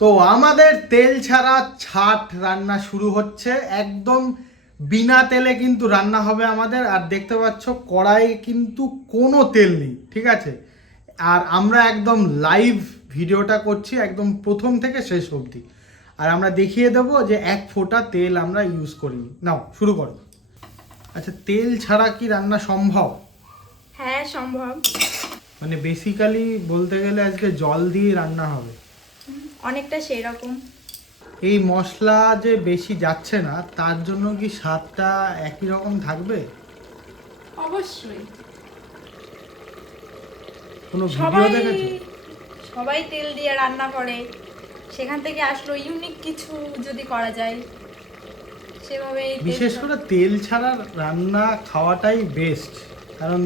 তো আমাদের তেল ছাড়া ছাট রান্না শুরু হচ্ছে, একদম বিনা তেলে কিন্তু রান্না হবে আমাদের। আর দেখতে পাচ্ছ কড়াইয়ে কিন্তু কোনো তেল নেই, ঠিক আছে। আর আমরা একদম লাইভ ভিডিওটা করছি একদম প্রথম থেকে শেষ অবধি। আর আমরা দেখিয়ে দেবো যে এক ফোঁটা তেল আমরা ইউজ করিনি। নাও শুরু করো। আচ্ছা, তেল ছাড়া কি রান্না সম্ভব? হ্যাঁ সম্ভব। মানে বেসিক্যালি বলতে গেলে আজকে জল দিয়ে রান্না হবে। অনেকটা সেই রকম। এই মশলা যে বেশি যাচ্ছে না তার জন্য কি স্বাদটা একই রকম থাকবে? অবশ্যই। কোনো ভিডিও সবাই দেখেছো? সবাই তেল দিয়ে রান্না করে, সেখান থেকে আসলো ইউনিক কিছু যদি করা যায় সেভাবে। বিশেষ করে তেল ছাড়া রান্না খাওয়াটাই বেস্ট, কারণ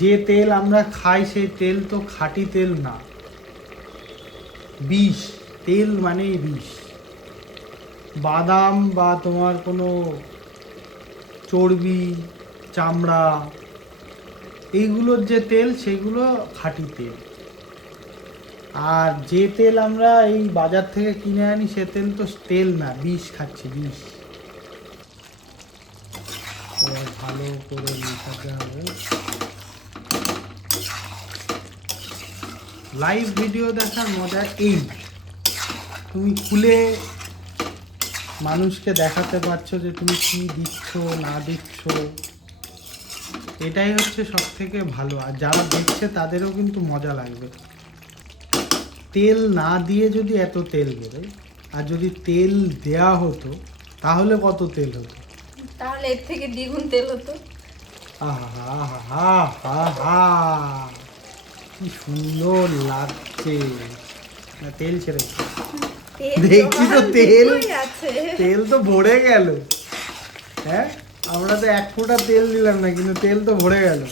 যে তেল আমরা খাই সেই তেল তো খাঁটি তেল না, বিষ। তেল মানেই বিষ। বাদাম বা তোমার কোনো চর্বি, চামড়া, এইগুলোর যে তেল সেগুলো খাঁটি তেল। আর যে তেল আমরা এই বাজার থেকে কিনে আনি সে তেল তো তেল না, বিষ খাচ্ছি, বিষ। ভালো করে মেশাতে হবে। লাইভ ভিডিও দেখার মজা এই, তুমি খুলে মানুষকে দেখাতে পারছো যে তুমি কি দিচ্ছ না দিচ্ছ, এটাই হচ্ছে সব থেকে ভালো। আর যারা দেখছে তাদেরও কিন্তু মজা লাগবে। তেল না দিয়ে যদি এত তেল বেরোয়, আর যদি তেল দেয়া হতো তাহলে কত তেল হতো? তাহলে এর থেকে দ্বিগুণ তেল হতো। আহা, কি সুন্দর লাগছে। না তেল ছেড়ে দেখছি তো তেল, তেল তো ভরে গেল। হ্যাঁ, আমরা তো এক ফোঁটা তেল দিলাম না, কিন্তু তেল তো ভরে গেল।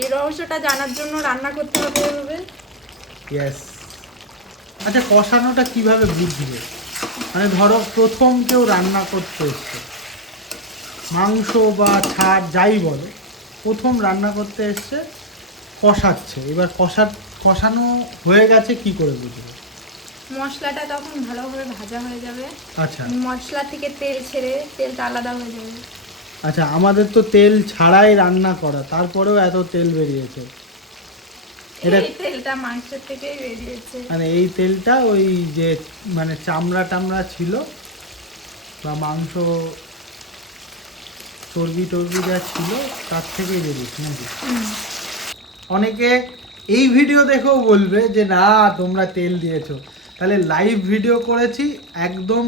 এই রহস্যটা জানার জন্য রান্না করতে হবে এভাবে। ইয়েস। আচ্ছা, কষানোটা কিভাবে বুঝবে? মানে ধরো প্রথম কেউ রান্না করতে এসছে, মাংস বা ছাড় যাই বলো, প্রথম রান্না করতে এসছে, কষাচ্ছে। এবার কষানো হয়ে গেছে কি করে বুঝবে? মশলাটা তখন ভালোভাবে ভাজা হয়ে যাবে। আচ্ছা মশলা থেকে তেল ছেড়ে তেলটা আলাদা হয়ে যাবে। আচ্ছা, আমাদের তো তেল ছাড়াই রান্না করা, তারপরেও এত তেল বেরিয়েছে। এটা এই তেলটা মাংসের থেকেই বেরিয়েছে। মানে এই তেলটা ওই যে মানে চামড়া টামড়া ছিল বা মাংস চর্বি টর্বি যা ছিল তার থেকেই বেরিয়েছে নাকি? অনেকে এই ভিডিও দেখেও বলবে যে না তোমরা তেল দিয়েছো। তাহলে লাইভ ভিডিও করেছি, একদম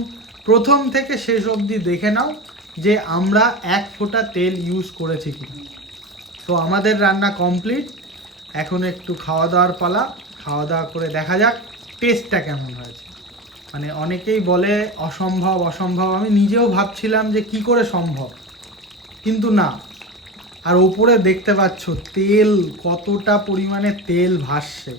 প্রথম থেকে শেষ অবধি দেখে নাও যে আমরা এক ফোঁটা তেল ইউজ করেছি কিনা। তো আমাদের রান্না কমপ্লিট, এখন একটু খাওয়া দাওয়ার পালা। খাওয়া দাওয়া করে দেখা যাক টেস্টটা কেমন হয়েছে। মানে অনেকেই বলে অসম্ভব অসম্ভব, আমি নিজেও ভাবছিলাম যে কি করে সম্ভব, কিন্তু না। আর ওপরে দেখতে পাচ্ছ তেল, কতটা পরিমাণে তেল ভাসছে।